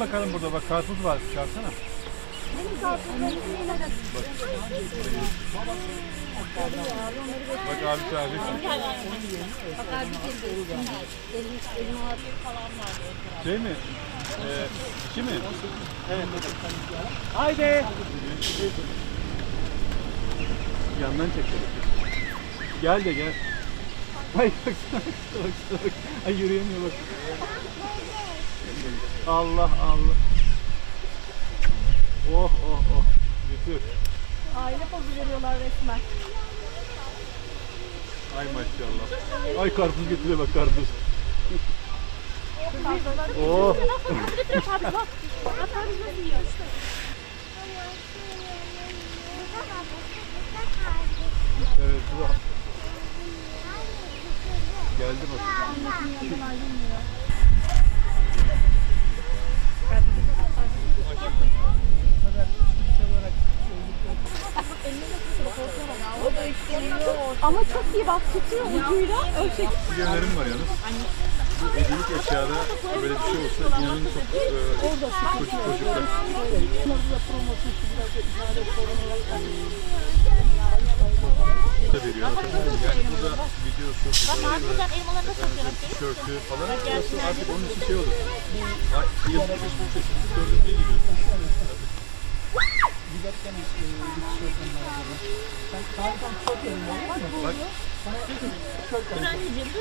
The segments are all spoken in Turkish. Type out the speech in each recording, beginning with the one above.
Yiyin bakalım burada bak karpuz var. Çalsana. Bak abi çağırdı. Bak abi elini falan var. Şey mi? İki mi? Evet. Haydi. Yandan çek. Gel de gel. Ay baksana. Bak. Ay yürüyemiyor bak. Allah Allah. Oh oh oh. Götür. Aile pozu veriyorlar resmen. Ay maşallah. Ay karpuz getiriyor bak karpuz. Oh. Evet bu. Geldi bak. Ama çok iyi bak tutuyor ucuyla ölçek. Önerim var yalnız. Bu hediyelik eşyada böyle bir şey olsa inanın çok çocuklar. Da veriyor. Yani burada videosu, tişörtü falan. Burası artık onun için şey olur. Yılda bir çeşitli gördüğünüz gibi. Bak. Dur anneciğim dur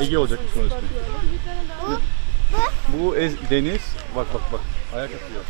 Ege olacakmış bunun ismi. Bu Deniz. Bak bak bak. Ayak atıyor.